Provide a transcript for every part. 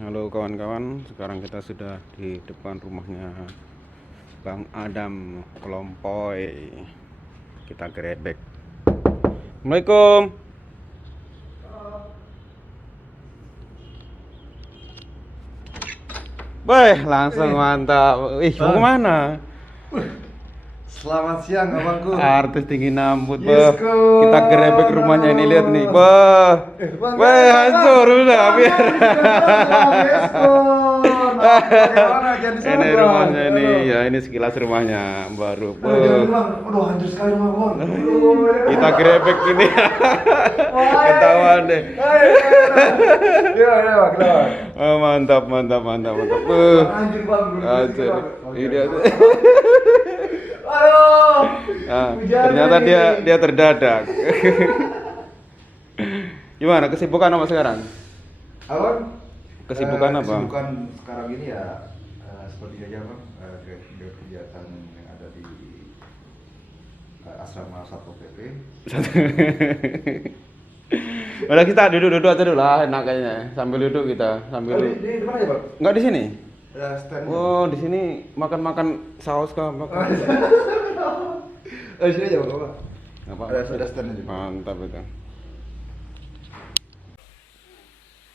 Halo kawan-kawan, sekarang kita sudah di depan rumahnya Bang Adam Kelompoy. Kita gerebek. Assalamualaikum. Wih, langsung mantap. Ih, mau kemana? Selamat siang abangku. Artis tinggi nambut, Yes, Kita gerebek rumahnya ini, lihat nih, Bang, Wih, hancur udah, biar. Ini rumahnya ini, ya ini sekilas rumahnya baru. Jangan bang, aduh hancur sekali rumah bang. Kita gerebek ini. Ketahuan deh. Ya, bang. Oh, mantap. Hancur bang. Hancur. Ini ada. Aduh. Nah, ternyata dia terdadak. Gimana kesibukan apa sekarang? Abang? Kesibukan apa? Kesibukan sekarang ini ya seperti aja bang, kegiatan yang ada di asrama Satpol PP. Udah kita duduk aja dulu lah, enak kayaknya. Sambil duduk kita, sambil duduk. Di depan aja bang? Enggak di sini? Ada stand. Oh, di sini makan saus kah? Apa? Di sini aja bang, Bang. Apa? Ada stand aja. Mantap itu.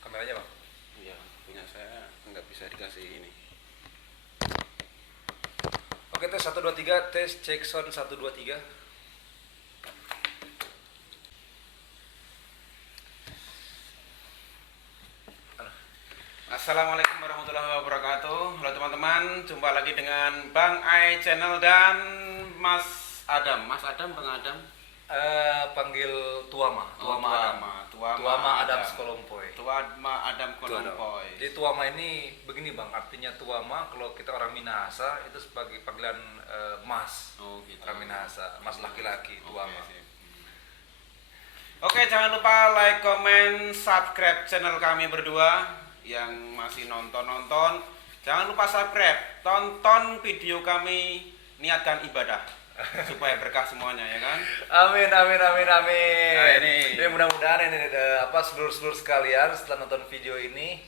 Kameranya bang? Iya, punya saya nggak bisa dikasih ini. Oke, tes 1 2 3, tes cek sound 1 2 3. Assalamualaikum warahmatullahi wabarakatuh. Halo teman-teman, jumpa lagi dengan Bang Ai Channel dan Mas Adam. Mas Adam, Bang Adam. Panggil Tuama, Tuama Adam Kolompoy. Tuama Adam Kolompoy. Jadi Tuama ini begini bang, artinya Tuama kalau kita orang Minahasa itu sebagai panggilan Mas. Oh gitu. Orang Minahasa, Mas laki-laki Tuama. Oke, jangan lupa like, comment, subscribe channel kami berdua. Yang masih nonton, jangan lupa subscribe, tonton video kami, niatkan ibadah supaya berkah semuanya, ya kan? Amin. Nah, ini. Jadi mudah-mudahan ini sedulur-sedulur sekalian setelah nonton video ini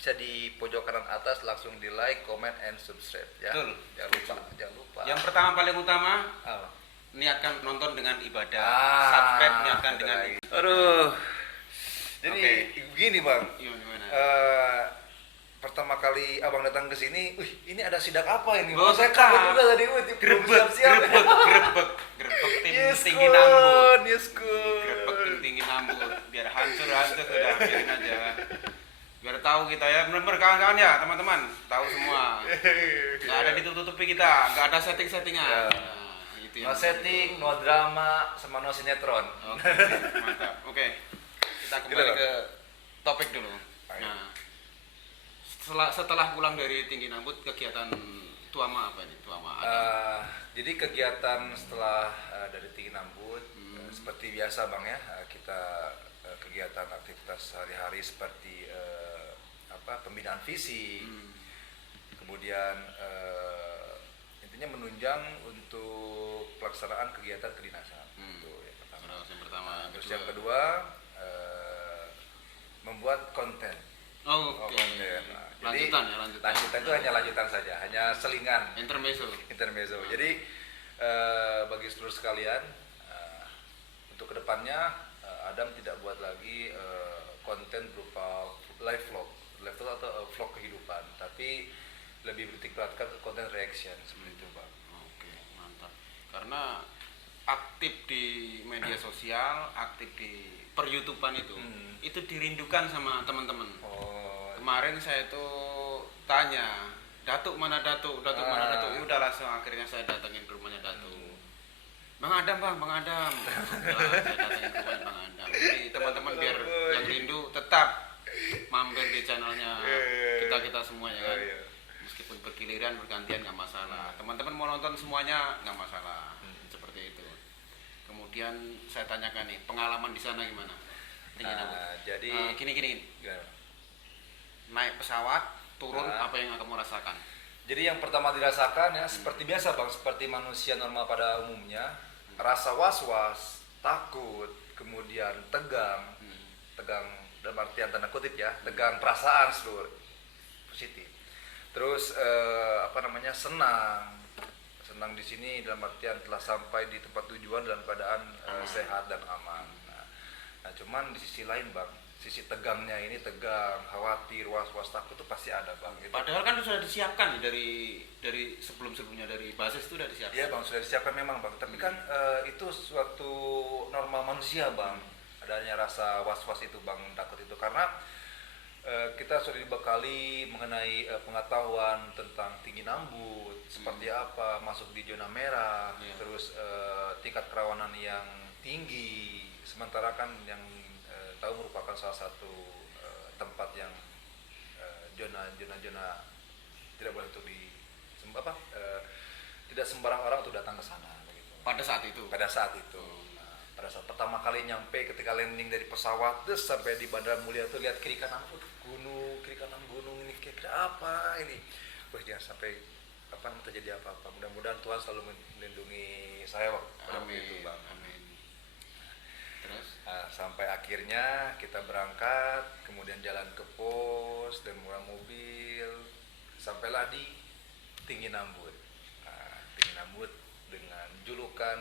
bisa di pojok kanan atas langsung di like, comment, and subscribe ya. Betul. Jangan lupa. Yang pertama paling utama, Apa? niatkan nonton dengan ibadah, Ah, subscribe niatkan ada dengan lagi. ibadah. Aduh. Jadi Oke. begini bang. Gimana? Pertama kali abang datang ke sini, ini ada sidak apa ini? Oh, Saya tetap. kaget juga tadi, belum siap-siap. Grebek tim tinggi nambut. Yes, Grebek tim tinggi nambut, biar hancur udah, biarin aja. Biar tahu kita ya, benar-benar kawan-kawan ya, teman-teman, tahu semua. Nggak ada ditutupi kita, nggak ada setting-settingan. Ya. Nah, itu No setting, no drama, sama no sinetron. Oke, mantap. Oke, kita kembali Gitu, ke topik dulu. Ayo. Nah, setelah pulang dari Tinggi Nambut, kegiatan Tuama apa ini? Tuama ada. Jadi kegiatan setelah dari Tinggi Nambut, seperti biasa bang ya, kita kegiatan aktivitas sehari-hari seperti pembinaan fisik, kemudian intinya menunjang untuk pelaksanaan kegiatan kedinasan. Itu yang pertama. Terus yang pertama. Terus yang kedua membuat konten. Oh, oke. Konten. Jadi Lanjutan. lanjutan itu hanya lanjutan saja, hanya selingan. Intermezzo. Jadi bagi seluruh sekalian, untuk kedepannya Adam tidak buat lagi konten berupa live vlog atau vlog kehidupan, tapi lebih bertitik beratkan ke konten reaction seperti itu bang. Oke, mantap. Karena aktif di media sosial, aktif di per-YouTubean itu dirindukan sama teman-teman. Kemarin saya tuh tanya, Datuk mana Datuk mana Datuk? Ya udah langsung akhirnya saya datangin ke rumahnya Datuk. Bang Adam. Udah, saya datangin ke rumahnya Bang Adam. Jadi teman-teman biar yang rindu tetap mampir di channelnya kita semua ya kan. Meskipun bergiliran bergantian nggak masalah. Teman-teman mau nonton semuanya nggak masalah. Seperti itu. Kemudian saya tanyakan nih, pengalaman di sana gimana? Jadi gini. Naik pesawat, turun, apa yang kamu rasakan? Jadi yang pertama dirasakan ya seperti biasa bang, seperti manusia normal pada umumnya, rasa was-was, takut, kemudian tegang dalam artian tanda kutip ya, tegang perasaan seluruh positif. Terus senang di sini dalam artian telah sampai di tempat tujuan dalam keadaan sehat dan aman. Nah, cuman di sisi lain bang, sisi tegangnya ini, tegang, khawatir, was-was, takut itu pasti ada bang. Gitu. Padahal kan sudah disiapkan dari sebelumnya dari basis itu sudah disiapkan. Iya bang, sudah disiapkan memang bang. Tapi kan itu suatu normal manusia bang. Adanya rasa was-was itu bang, takut itu karena kita sudah dibekali mengenai pengetahuan tentang tinggi nambut, seperti apa, masuk di zona merah, terus tingkat kerawanan yang tinggi. Sementara kan yang tahu merupakan salah satu tempat yang zona tidak boleh untuk tidak sembarang orang untuk datang ke sana. Begitu. Pada saat itu. Pada saat pertama kali nyampe, ketika landing dari pesawat terus sampai di Bandara Mulia tuh lihat kiri kanan gunung ini kira-kira apa ini. Wah, jangan sampai terjadi apa-apa. Mudah-mudahan Tuhan selalu melindungi saya pada waktu itu bang. Amin. Terus sampai akhirnya kita berangkat, kemudian jalan ke pos dan murah mobil, sampailah di Tinggi Nambut. Tinggi Nambut dengan julukan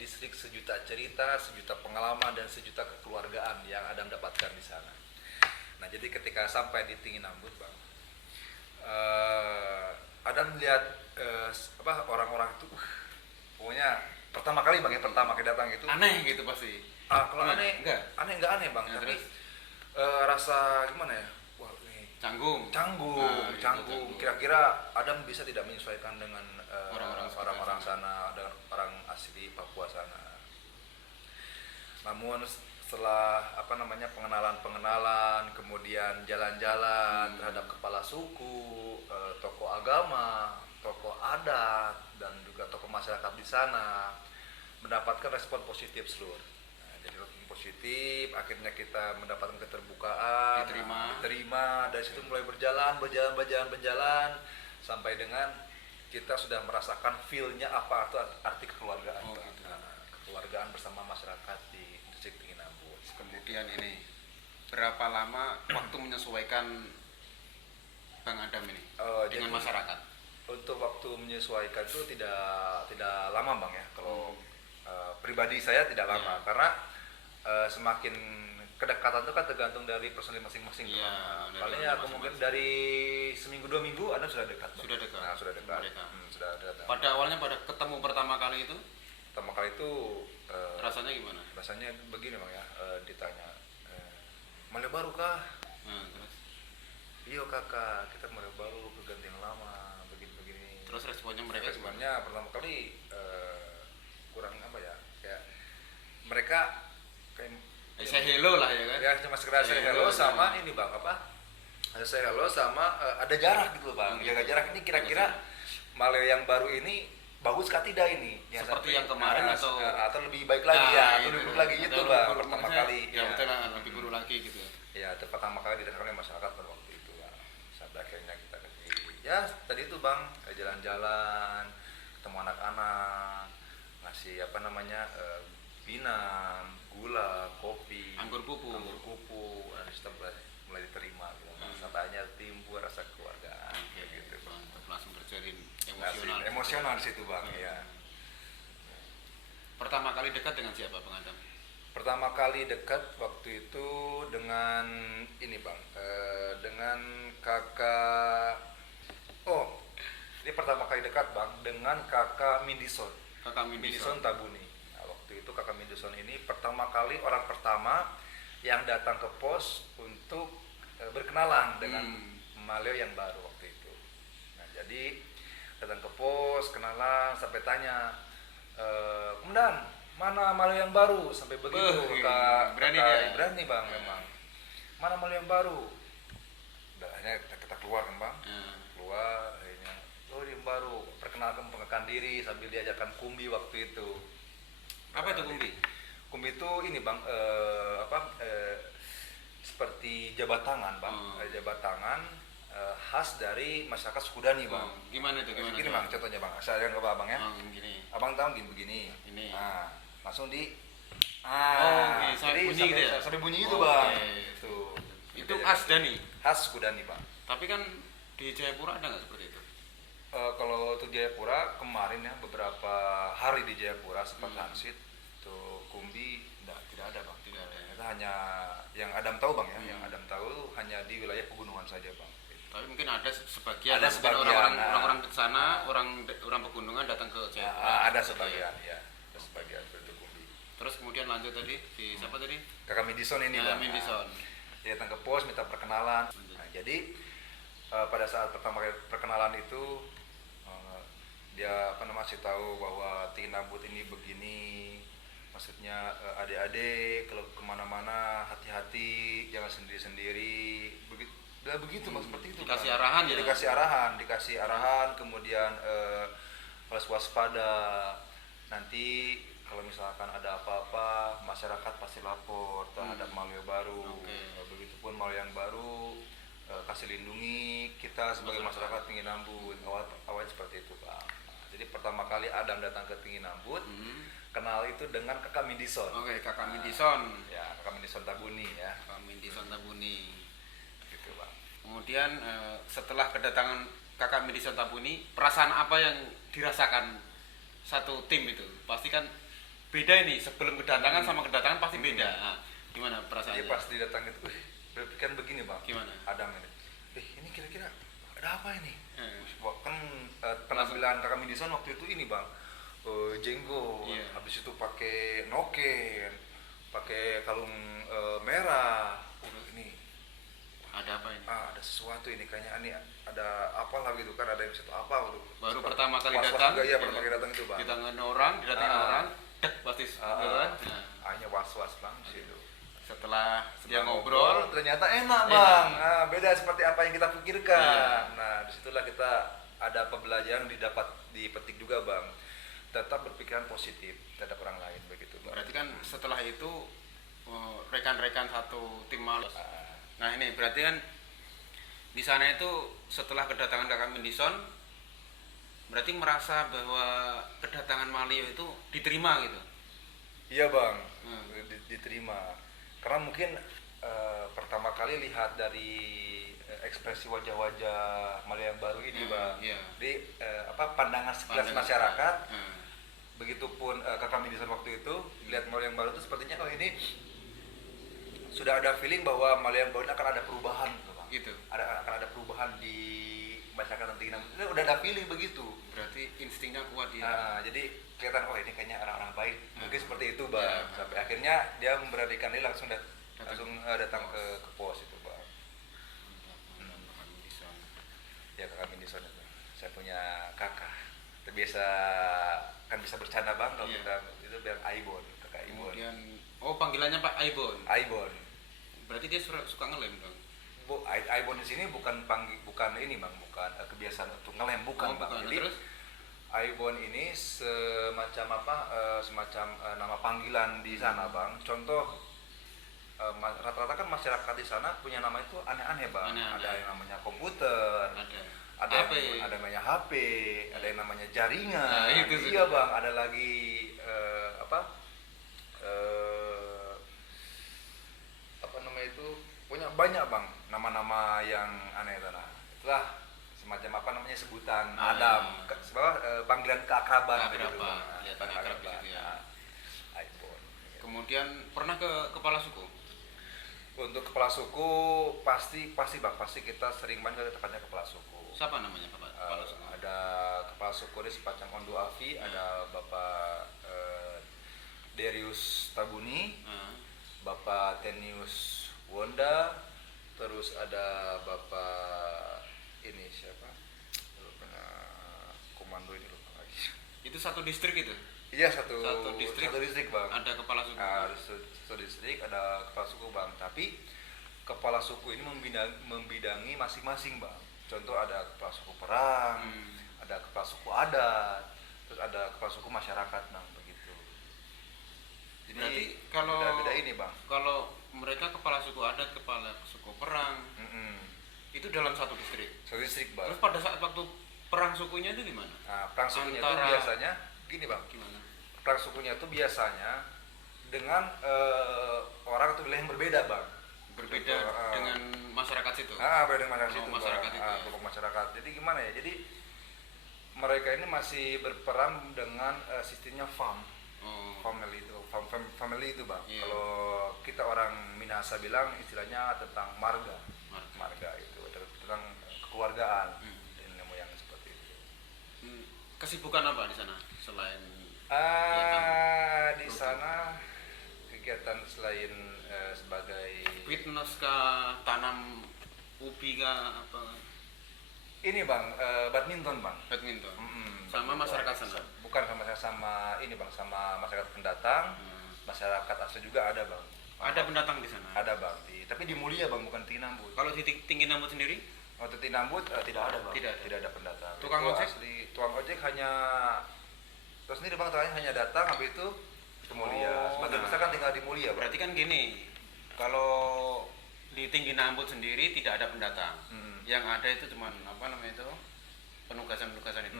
distrik sejuta cerita, sejuta pengalaman, dan sejuta kekeluargaan yang Adam dapatkan di sana. Nah, jadi ketika sampai di Tinggi Nambut, bang, Adam melihat orang-orang itu, pokoknya pertama kali datang itu aneh gitu pasti. Kalau aneh enggak aneh bang, ya, tapi rasa gimana ya? Wah, ini canggung. Kira-kira Adam bisa tidak menyesuaikan dengan orang-orang sana, dengan orang asli Papua sana. Namun setelah pengenalan, kemudian jalan-jalan terhadap kepala suku, tokoh agama, tokoh adat, dan juga tokoh masyarakat di sana, mendapatkan respon positif seluruh. Jadi respon positif, akhirnya kita mendapatkan keterbukaan, diterima. Dari situ mulai berjalan sampai dengan kita sudah merasakan feel-nya apa itu arti kekeluargaan. Gitu. Kekeluargaan bersama masyarakat di Distrik Tinggi Nambut. Kemudian ini berapa lama waktu menyesuaikan Bang Adam ini dengan masyarakat? Untuk waktu menyesuaikan itu tidak lama bang ya. Kalau pribadi saya tidak lama, karena semakin kedekatan itu kan tergantung dari personil masing-masing. Paling ya kemungkinan dari seminggu 2 minggu Anda sudah dekat. Sudah dekat. Sudah dekat. Pada awalnya pada ketemu pertama kali itu rasanya gimana? Rasanya begini bang ya, ditanya Malia baru kah? Terus? Iya kakak, kita Malia baru ke ganti yang lama, begini. Terus responnya mereka responnya pertama kali kurang kayak mereka kayak say hello lah ya kan? Ya cuma sekedar say hello sama ini bang say hello sama ada jarak gitu bang. Jaga jarak ini kira-kira Maleo yang baru ini bagus kah tidak ini? Seperti yang kemarin atau lebih baik lagi atau lebih buruk lagi gitu bang. Pertama kali. Ya betul lah, lebih buruk lagi gitu. Ya itu pertama kali dirasakan oleh masyarakat pada waktu itu bang. Sampai akhirnya kita tadi itu bang, jalan-jalan, ketemu anak-anak, ngasih pinang, gula, kopi, anggur kupu, dan setelah mulai diterima gitu. Sampai hanya timbul rasa keluargaan gitu bang. Langsung terjalin emosional di situ bang. Ya. Pertama kali dekat dengan siapa Bang Adam? Pertama kali dekat waktu itu dengan ini bang, dengan kakak. Ini pertama kali dekat bang dengan kakak Mindison. Mindison Tabuni. Nah, waktu itu kakak Mindison ini orang pertama yang datang ke pos untuk berkenalan dengan Maleo yang baru waktu itu. Nah jadi datang ke pos, kenalan, sampai tanya, Komandan, mana Maleo yang baru? Sampai begitu. Berani bang memang. Mana Maleo yang baru? Udah akhirnya kita keluar kan bang. Keluar akhirnya, yang baru, perkenalkan diri sambil diajarkan kumbi waktu itu. Apa itu kumbi? Kumbi itu ini bang, seperti jabat tangan bang, jabat tangan khas dari masyarakat Sukudani bang. Gimana itu? Gini bang, contohnya bang, saya yang ke abang ya. Gini. Abang tahu begini. Ini. Nah, langsung di. Jadi bunyi gitu ya? Sampai bunyi itu bang. Itu khas Dani. Khas Sukudani bang. Tapi kan Di Jayapura ada nggak seperti itu? Kalau untuk Jayapura kemarin ya beberapa hari di Jayapura sempat transit. Untuk Kumbi tidak ada bang. Tidak ada. Itu hanya yang Adam tahu bang ya, yang Adam tahu hanya di wilayah pegunungan saja bang. Tapi mungkin ada sebagian, Ada sebagian, orang di sana, orang pegunungan datang ke Jayapura. Ada sebagian ya, ada sebagian seperti Kumbi. Terus kemudian lanjut tadi si siapa tadi? Kakak Mindison ini Ya, bang. Mindison. Dia datang ke pos minta perkenalan. Nah, jadi pada saat pertama kali perkenalan itu dia masih tahu bahwa Tinambut ini begini, maksudnya adik-adik kalau kemana-mana hati-hati, jangan sendiri-sendiri, begitu mas, seperti itu. Dikasih arahan ya. Dikasih arahan, kemudian harus waspada. Nanti kalau misalkan ada apa-apa, masyarakat pasti lapor terhadap malio baru. Begitupun malio yang baru kasih lindungi kita sebagai masyarakat Tinginambut. Awalnya seperti itu Pak. Jadi pertama kali Adam datang ke Tinginambut, kenal itu dengan Kakak Mindison. Kakak Mindison. Ya, Kakak Mindison Tabuni ya. Kakak Mindison Tabuni. Gitu Pak. Kemudian setelah kedatangan Kakak Mindison Tabuni, perasaan apa yang dirasakan satu tim itu? Pasti kan beda ini, sebelum kedatangan sama kedatangan pasti beda. Nah, gimana perasaannya? Jadi pas didatang itu, kan begini Bang. Gimana? Adam ini. Ini kira-kira ada apa ini? Kan penampilan Kakak Mindison waktu itu ini Bang, jenggot, habis itu pakai noken, pakai kalung merah. Ini ada apa ini? ada sesuatu ini, kayaknya ini ada apalah gitu kan, ada yang situ apa gitu. Baru pertama kali was-was datang. Juga, ya, pertama kali datang itu Bang. Didatangin orang, pasti kan. Hanya was-was Bang situ. Setelah dia ngobrol, ternyata enak Bang. Beda seperti apa yang kita pikirkan. Nah, disitulah kita ada pembelajaran dipetik juga Bang. Tetap berpikiran positif terhadap orang lain begitu Bang. Berarti kan setelah itu rekan-rekan satu tim Malio. Nah ini berarti kan di sana itu setelah kedatangan Kakak Mindison, berarti merasa bahwa kedatangan Malio itu diterima gitu. Iya Bang, diterima. Karena mungkin pertama kali lihat dari ekspresi wajah-wajah Malio yang baru ini Bang. Jadi pandangan sekilas masyarakat. Begitupun Kakak Mindison waktu itu lihat Malio yang baru itu sepertinya ini sudah ada feeling bahwa Malio yang baru ini akan ada perubahan gitu Bang. Gitu. Akan ada perubahan di masyarakat Tinginambut. Itu udah ada feeling begitu. Berarti instingnya kuat dia. Jadi kelihatan ini kayaknya orang-orang baik. Mungkin seperti itu Bang. Sampai akhirnya dia memberanikan diri langsung datang ke pos itu Bang. Ya Kakak Mindison itu. Saya punya kakak. Kita bisa bercanda Bang kalau kita itu bilang Aibon, Kakak Aibon. Kemudian panggilannya Pak Aibon. Aibon. Berarti dia suka ngelem Bang. Aibon di sini bukan ini Bang, bukan kebiasaan untuk ngelem, bukan Bang. Bukan. Jadi Terus? Aibon ini semacam nama panggilan di sana Bang. Contoh rata-rata kan masyarakat di sana punya nama itu aneh-aneh Bang. Ada yang namanya komputer, ada yang namanya HP, ada yang namanya jaringan. Iya Bang, ada lagi punya banyak Bang nama-nama yang aneh itu. Nah, itulah semacam sebutan Adam, panggilan keakraban gitu Bang. Aibon. Kemudian pernah ke kepala suku? Untuk kepala suku pasti Bang, pasti kita sering banget tepatnya kepala suku. Siapa namanya kepala suku? Ada kepala suku di Sepacang Ondo Afi, ada Bapak Darius Tabuni, Bapak Tenius Wonda, terus ada Bapak ini siapa? Pernah komando ini lupa lagi. Itu satu distrik itu? Iya satu distrik Bang. Ada kepala suku. Satu distrik ada kepala suku Bang. Tapi kepala suku ini membidangi masing-masing Bang. Contoh ada kepala suku perang, ada kepala suku adat, terus ada kepala suku masyarakat Bang begitu. Jadi berarti kalau beda ini Bang. Kalau mereka kepala suku adat, kepala suku perang, itu dalam satu distrik. Satu distrik Bang. Terus pada saat waktu perang sukunya itu gimana? Nah, perang sukunya itu biasanya gini Bang. Gimana? Perang sukunya itu biasanya dengan orang atau wilayah yang berbeda Bang. Berbeda dengan masyarakat situ. Beda dengan masyarakat situ. Masyarakat itu. Kelompok masyarakat. Jadi gimana ya? Jadi mereka ini masih berperan dengan sistemnya farm. Family itu, family itu bang. Iya. Kalau kita orang Minahasa bilang istilahnya tentang marga itu tentang kekeluargaan dan yang seperti itu. Kesibukan apa di sana selain Di sana kegiatan selain sebagai fitness kah, tanam ubi kah, apa? ini bang, badminton bang. Badminton. Sama Badminton. masyarakat sana. Bukan sama ini bang, sama masyarakat pendatang, masyarakat asli juga ada bang. Ada pendatang di sana. Ada bang, tapi di Mulia bang, bukan Tinggi Nambut. Kalau di Tinggi Nambut sendiri? Waktu Tinggi Nambut tidak ada bang. Tidak ada pendatang. Tukang Itu ojek? asli, tukang ojek hanya terus sendiri bang, hanya datang habis itu ke Mulia. Sebagian besar kan tinggal di Mulia bang. Berarti kan gini, kalau di Tinggi Nambut sendiri tidak ada pendatang. Yang ada itu cuman apa namanya itu, penugasan-penugasan itu.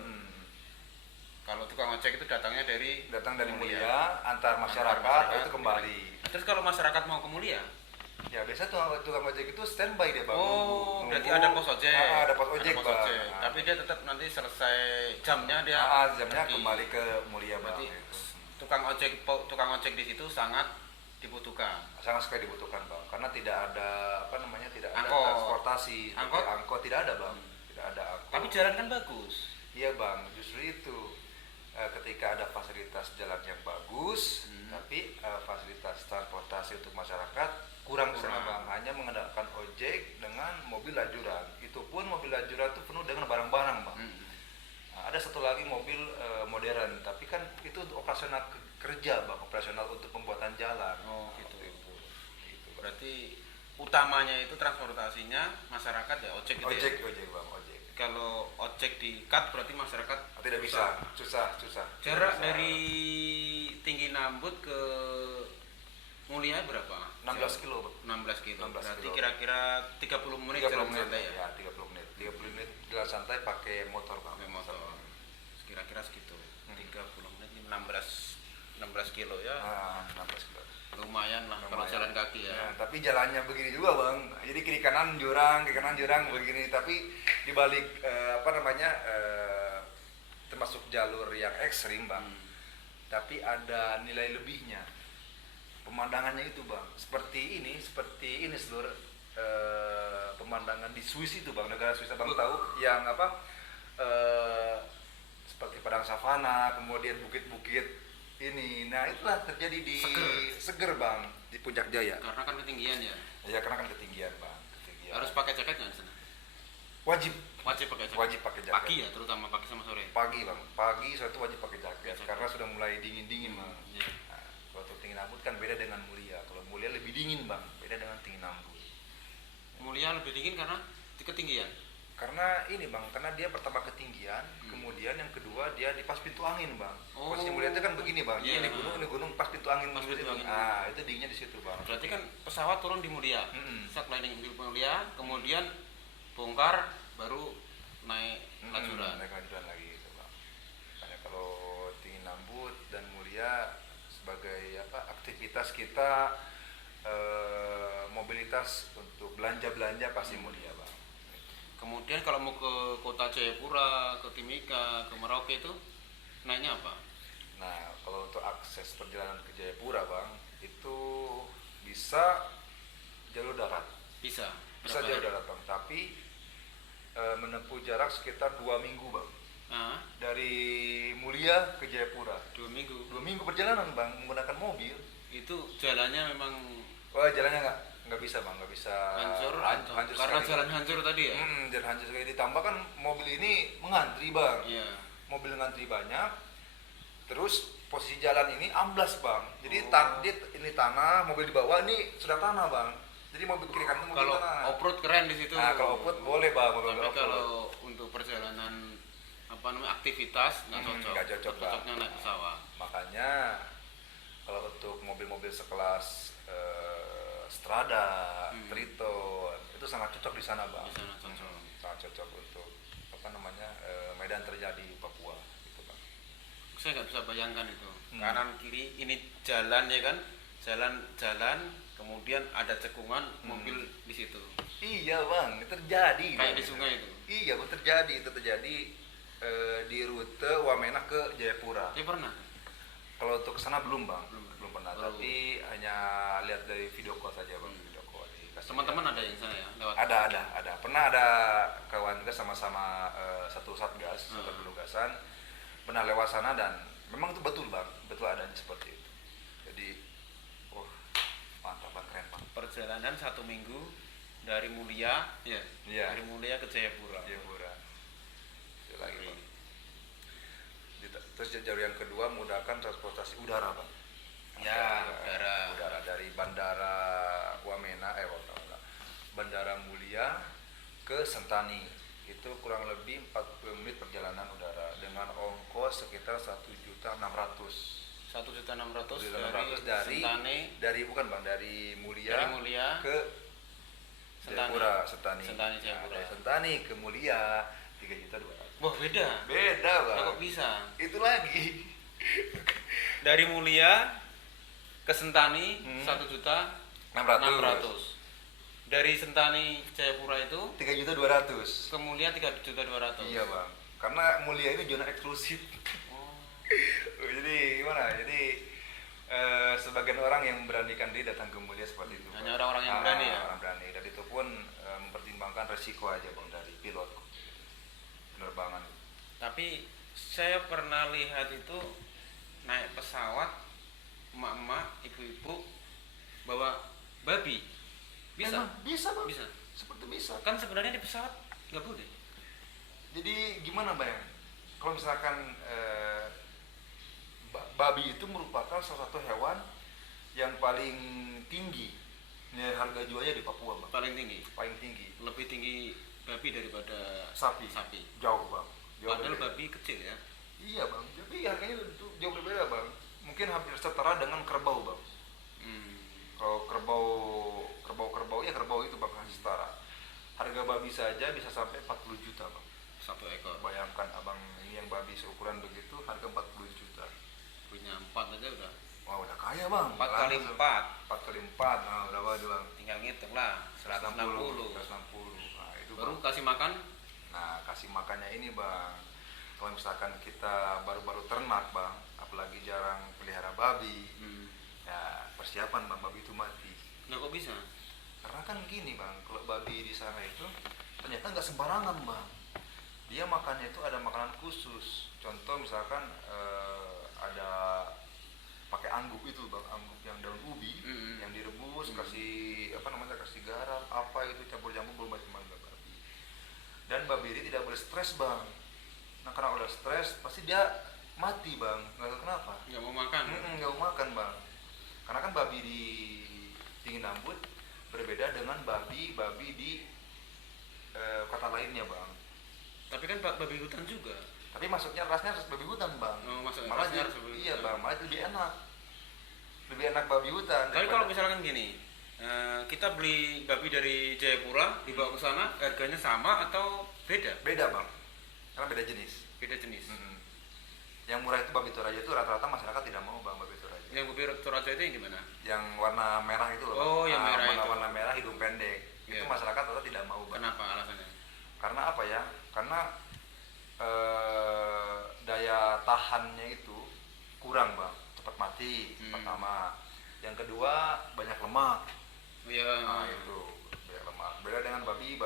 Kalau tukang ojek itu datang dari Mulia, antar masyarakat itu kembali. Terus kalau masyarakat mau ke Mulia? Ya biasa tukang ojek itu standby dia bang. Oh, berarti ada pos ojek. Ada pos ojek bang. Tapi dia tetap nanti selesai jamnya dia. Jamnya kembali ke Mulia bang. Berarti tukang ojek di situ sangat dibutuhkan. Sangat sekali dibutuhkan bang, karena tidak ada tidak ada Angkot. transportasi. Angkot tidak ada bang. Tidak ada angkot. Tapi jalan kan bagus. Iya bang, justru itu. Ketika ada fasilitas jalan yang bagus, tapi fasilitas transportasi untuk masyarakat kurang di sana bang. Hanya mengandalkan ojek dengan mobil lajuran. Itu pun mobil lajuran itu penuh dengan barang-barang bang. Ada satu lagi mobil modern, tapi kan itu untuk operasional kerja bang, operasional untuk pembuatan jalan. Oh gitu. Berarti utamanya itu transportasinya masyarakat ya ojek gitu Ojek ya? bang, ojek. Kalau ojek di-cut berarti masyarakat tidak bisa, susah. Jarak dari Tinggi Nambut ke Mulia berapa? 16 kilo bang. 16 kilo. 16 Berarti kilo. kira-kira 30 menit 30 jalan menit santai ya? ya, 30 menit. 30 menit jalan santai pakai motor bang. Pakai motor. Kira-kira segitu. 30 menit 16 kilo ya. 16 kilo. Lumayan lah kalau jalan kaki ya. Tapi jalannya begini juga bang. Jadi kiri kanan jurang begini. Tapi dibalik termasuk jalur yang ekstrim bang. Tapi ada nilai lebihnya. Pemandangannya itu bang. Seperti ini seluruh pemandangan di Swiss itu bang. Negara Swiss abang tahu yang seperti padang savana, kemudian bukit-bukit ini. Nah itulah terjadi di seger bang, di Puncak Jaya. Karena kan ketinggian ya. Ya karena kan ketinggian bang. Harus pakai jaket nggak di sana? Wajib pakai jaket. Wajib pakai jaket. Pagi ya, terutama pagi sama sore. Pagi bang, sore itu wajib pakai jaket karena sudah mulai dingin bang. Iya. Nah, kalau Tinggi Nambut kan beda dengan Mulia. Kalau Mulia lebih dingin bang, beda dengan Tinggi Nambut. Mulia lebih dingin karena di ketinggian. Karena ini bang, karena dia pertama ketinggian, kemudian yang kedua dia di pas pintu angin bang. Posisi Mulia itu kan begini bang, Iya. ini gunung pas pintu angin. Pas pintu angin. Itu dinginnya di situ bang. Berarti kan pesawat turun di Mulia. Saat landing di Mulia, kemudian bongkar baru naik lajuran. Naik lajuran lagi itu bang. Makanya kalau Tinggi Nambut dan Mulia sebagai aktivitas kita mobilitas untuk belanja pasti Mulia bang. Kemudian kalau mau ke kota Jayapura, ke Timika, ke Merauke itu naiknya apa? Nah, kalau untuk akses perjalanan ke Jayapura bang, itu bisa jalur darat. Bisa Jalur darat bang, tapi menempuh jarak sekitar 2 minggu bang. Dari Mulia ke Jayapura. 2 minggu. 2 minggu perjalanan bang, menggunakan mobil. Itu jalannya memang Jalannya nggak bisa bang, nggak bisa hancur karena sekali. jalan hancur tadi ya. Jalan hancur sekali, ditambah kan mobil ini mengantri bang. Iya. Mobil ngantri banyak, terus posisi jalan ini amblas bang. Jadi ini tanah, mobil di bawah ini sudah tanah bang. Jadi mobil kiri kanan mobil Kalau tanah. off-road keren di situ. Nah kalau off-road boleh bang, mobil Tapi off-road. kalau untuk perjalanan aktivitas nggak cocok. Nggak cocok, Bang. Cocoknya naik pesawat. Makanya kalau untuk mobil-mobil sekelas Strada, Triton itu sangat cocok di sana bang. Di sana cocok. Sangat cocok untuk medan terjadi Papua gitu bang. Saya nggak bisa bayangkan itu kanan kiri ini jalan ya kan, jalan kemudian ada cekungan mobil di situ. Iya bang, itu terjadi. Kayak di sungai itu. Iya, itu terjadi di rute Wamena ke Jayapura. Ya pernah. Kalau untuk kesana belum bang, belum pernah. Baru. Tapi hanya lihat dari video call saja bang, video call. Teman-teman ada yang sana ya lewat. Ada. Pernah ada kawan juga sama-sama satu satgas, satu penugasan. Pernah lewat sana dan memang itu betul bang, betul adanya seperti itu. Jadi, mantap bang, keren bang. Perjalanan 1 minggu dari Mulia, ya, Iya. dari Mulia ke Jayapura. Jayapura. Itu lagi bang. Terus jalur yang kedua menggunakan transportasi udara bang. Ya, udara dari bandara Wamena, Bandara Mulia ke Sentani. Itu kurang lebih 40 menit perjalanan udara dengan ongkos sekitar 1.600.000. 1.600.000 dari Sentani. Dari Mulia ke Sentani. Jayapura, Sentani. Jayapura. Dari Sentani ke Mulia 3.200.000. Wah, beda Bang. kok bisa? Itu lagi. Dari Mulia ke Sentani 1.600.000. Dari Sentani ke Jayapura itu 3.200.000. ke Mulia 3.200.000. Iya bang, karena Mulia ini zona eksklusif. Jadi gimana? Jadi sebagian orang yang beranikan diri datang ke Mulia seperti itu. Hanya orang-orang yang berani ya. Orang berani. Dan itu pun mempertimbangkan resiko aja bang dari pilot penerbangan. Tapi saya pernah lihat itu naik pesawat emak-emak, ibu-ibu bawa babi. Bisa? Emang bisa bang. Bisa. Seperti bisa. Kan sebenarnya di pesawat nggak boleh. Jadi gimana bang? Kalau misalkan babi itu merupakan salah satu hewan yang paling tinggi harga jualnya di Papua bang. Paling tinggi. Lebih tinggi Babi daripada sapi. Jauh bang. Padahal babi kecil ya. Iya bang. Jadi harganya itu jauh berbeda bang. Mungkin hampir setara dengan kerbau bang. Kalau kerbau itu bang setara. Harga babi saja bisa sampai 40 juta bang. 1 ekor. Bayangkan abang ini yang babi seukuran begitu harga 40 juta. Punya 4 aja udah. Wah udah kaya bang. 4 kali 4. 4 kali 4, nah udah bagus bang. Tinggal ngitung lah. 160. Nah itu Baru bang. kasih makan. Nah kasih makannya ini bang. Kalau misalkan kita baru-baru ternak bang, apalagi jarang pelihara babi, ya persiapan bang babi itu mati. Nah kok bisa? Karena kan gini bang, kalau babi di sana itu ternyata nggak sembarangan bang. Dia makannya itu ada makanan khusus. Contoh misalkan ada pakai angguk itu bang, angguk yang daun ubi yang direbus, kasih kasih garam, itu campur-campur belum macam-macam babi. Dan babi ini tidak boleh stres bang. Nah karena udah stres pasti dia mati bang, nggak tahu kenapa. Nggak mau makan. Nggak mau makan bang. Karena kan babi di Tinggi Nambut berbeda dengan babi di kota lainnya bang. Tapi kan babi hutan juga. Tapi masuknya rasnya ras babi hutan bang. Malah iya bang, malah lebih enak babi hutan. Tapi kalau misalkan gini, kita beli babi dari Jayapura dibawa ke sana, harganya sama atau beda? Beda bang, karena beda jenis. Yang murah itu babi Toraja itu rata-rata masyarakat tidak mau bang babi Toraja. Yang babi Toraja itu yang gimana? Yang warna merah itu loh. Oh, yang merah itu. Warna merah hidung pendek. Itu masyarakat rata tidak mau bang. Kenapa alasannya? Karena apa ya? Karena daya tahannya itu kurang bang, cepat mati pertama. Yang kedua banyak lemak. Nah itu banyak lemak. Beda dengan babi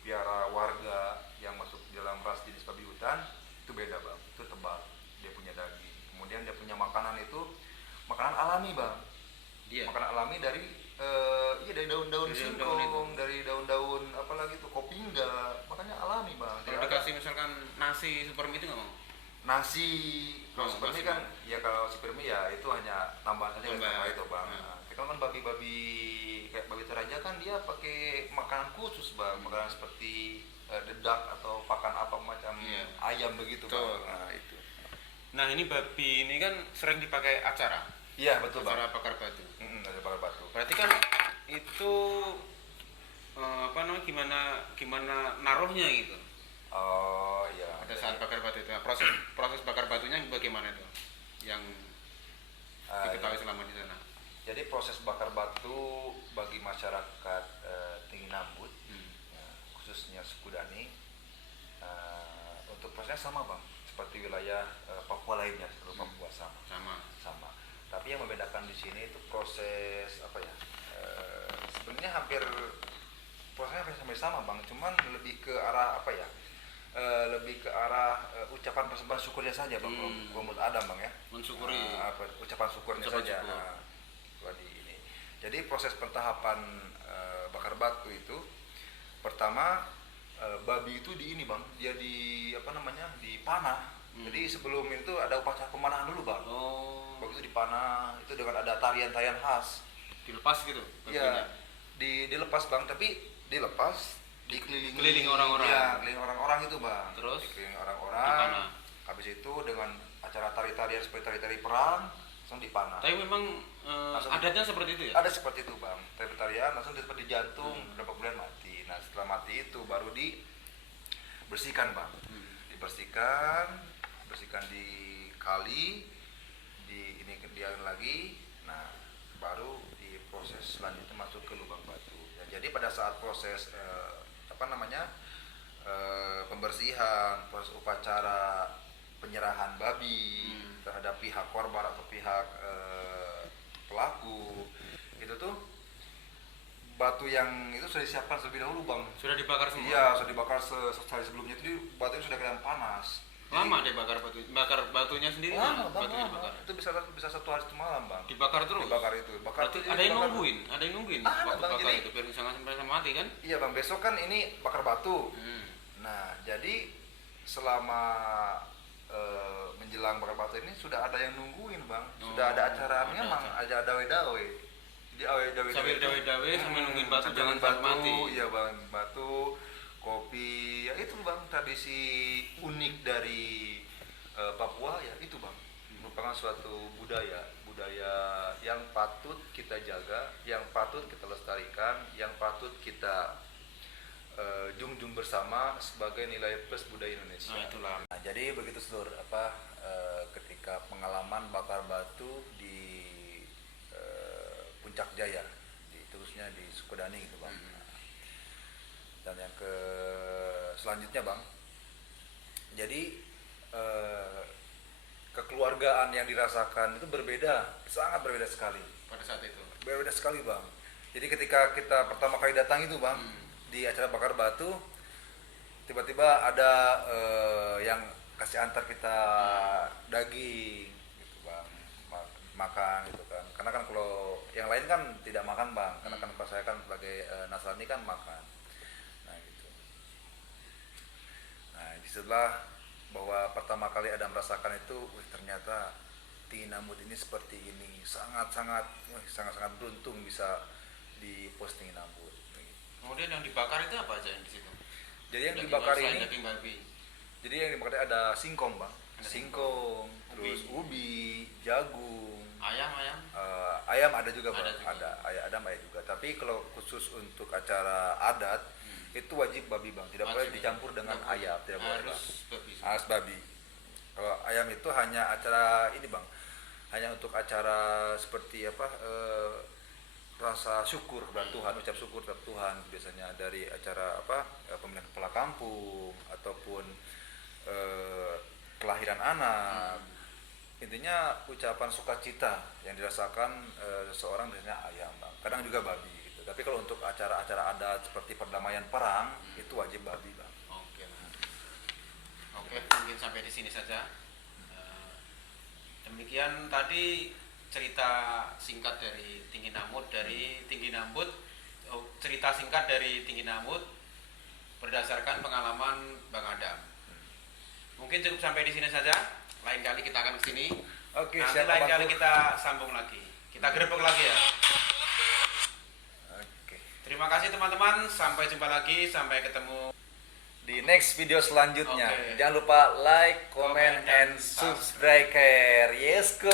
piara warga yang masuk dalam ras jenis babi hutan itu beda bang, itu tebal, dia punya daging. Kemudian dia punya makanan itu makanan alami bang. Makanan alami dari dari daun-daun singkong, dari daun-daun apalagi tuh kopingga, makanya alami bang. Kalau dikasih misalkan nasi super mie itu nggak mau? Nasi kalau super mie kan ya, kalau super mie ya itu hanya tambahan saja sama itu bang. Kalau kan babi-babi kayak babi Toraja kan dia pakai makanan khusus bang, makanan seperti dedak atau pakan apa macam ayam begitu bang. Nah itu. Nah ini babi ini kan sering dipakai acara. Iya betul bang. Acara bakar batu. Acara bakar batu. Berarti kan itu gimana naruhnya gitu. Oh iya. Pada saat bakar batu itu, proses bakar batunya bagaimana itu? Yang diketahui selama di sana. Jadi proses bakar batu bagi masyarakat Tinggi Nambut, ya, khususnya Sukudani, untuk prosesnya sama bang, seperti wilayah Papua lainnya, seluruh Papua sama. Tapi yang membedakan di sini itu proses apa ya? Sebenarnya hampir prosesnya hampir sama bang, cuman lebih ke arah apa ya? Lebih ke arah ucapan persembahan syukurnya saja bang, kalau menurut Adam bang ya. Mensyukuri. Ucapan syukurnya saja. Di ini. Jadi proses pentahapan bakar batu itu pertama babi itu di ini bang, dia di apa namanya dipanah. Jadi sebelum itu ada upacara pemanahan dulu bang. Begitu dipanah itu dengan ada tarian-tarian khas. Dilepas gitu? Iya, dilepas bang, tapi dilepas dikelilingi orang-orang. Iya, keliling orang-orang itu bang. Terus? Dikelilingi orang-orang. Habis itu dengan acara tari-tarian seperti tari-tari perang, langsung dipanah. Tapi memang adatnya seperti itu ya? Ada seperti itu bang, tari-tarian langsung seperti jantung, beberapa bulan mati. Nah setelah mati itu baru dibersihkan bang, bersihkan di kali, diain lagi. Nah baru diproses selanjutnya masuk ke lubang batu. Nah, jadi pada saat proses pembersihan, proses upacara penyerahan babi terhadap pihak korban atau pihak pelaku, itu tuh batu yang itu sudah disiapkan terlebih dahulu bang. Sudah dibakar semua? Iya, sudah dibakar sehari sebelumnya. Itu batu sudah kelihatan panas. Lama deh bakar batunya sendiri? Lama bang, batunya dibakar? itu bisa 1 hari 1 malam bang. Dibakar terus? Dibakar itu. Berarti ada yang nungguin waktu bang, bakar jadi, itu biar jangan sampai mati kan? Iya bang, besok kan ini bakar batu. Nah jadi selama menjelang bakar batu ini sudah ada yang nungguin bang. Sudah ada acara memang, ada dawe-dawe. Jadi sambil dawe-dawe sambil nungguin batu jangan sampai mati. Iya bang, batu, kopi, ya itu bang tradisi unik dari Papua ya itu bang, merupakan suatu budaya yang patut kita jaga, yang patut kita lestarikan, yang patut kita junjung bersama sebagai nilai plus budaya Indonesia. Nah itulah. Nah, jadi begitu seluruh ketika pengalaman bakar batu di Puncak Jaya, terusnya di Sukudani gitu bang. Dan yang selanjutnya bang, jadi kekeluargaan yang dirasakan itu sangat berbeda sekali. Pada saat itu? Berbeda sekali bang. Jadi ketika kita pertama kali datang itu bang, di acara bakar batu, tiba-tiba ada yang kasih antar kita daging gitu bang, makan gitu kan. Karena kan kalau yang lain kan tidak makan bang, karena kan kalau saya kan sebagai Nasrani kan makan. Nah gitu. Nah disitulah bahwa pertama kali Adam merasakan itu, ternyata Tinggi Nambut ini seperti ini, sangat-sangat beruntung bisa di pos Tinggi Nambut. Kemudian yang dibakar itu apa aja yang di situ? Jadi yang dibakar ini, daging babi. jadi yang dibakar ada singkong bang, singkong, terus ubi, jagung, ayam ada juga bang, ada ayam juga. Tapi kalau khusus untuk acara adat itu wajib babi bang, tidak boleh dicampur dengan ayam, tidak boleh bang. Harus babi. Kalau ayam itu hanya acara ini bang, hanya untuk acara seperti apa? Rasa syukur kepada Tuhan, ucap syukur kepada Tuhan, biasanya dari acara pemilihan kepala kampung ataupun kelahiran anak. Intinya ucapan sukacita yang dirasakan seseorang biasanya ayam bang, kadang juga babi gitu. Tapi kalau untuk acara-acara adat seperti perdamaian perang itu wajib babi bang. Oke, mungkin sampai di sini saja. Demikian tadi cerita singkat dari Tinggi Nambut, cerita singkat dari Tinggi Nambut berdasarkan pengalaman Bang Adam. Mungkin cukup sampai di sini saja. Lain kali kita akan ke sini. Oke, nanti lain kali kita sambung lagi. Kita gerbek lagi ya. Oke. Terima kasih teman-teman. Sampai jumpa lagi. Sampai ketemu di next video selanjutnya. Okay. Jangan lupa like, comment, and subscribe. Yes, go.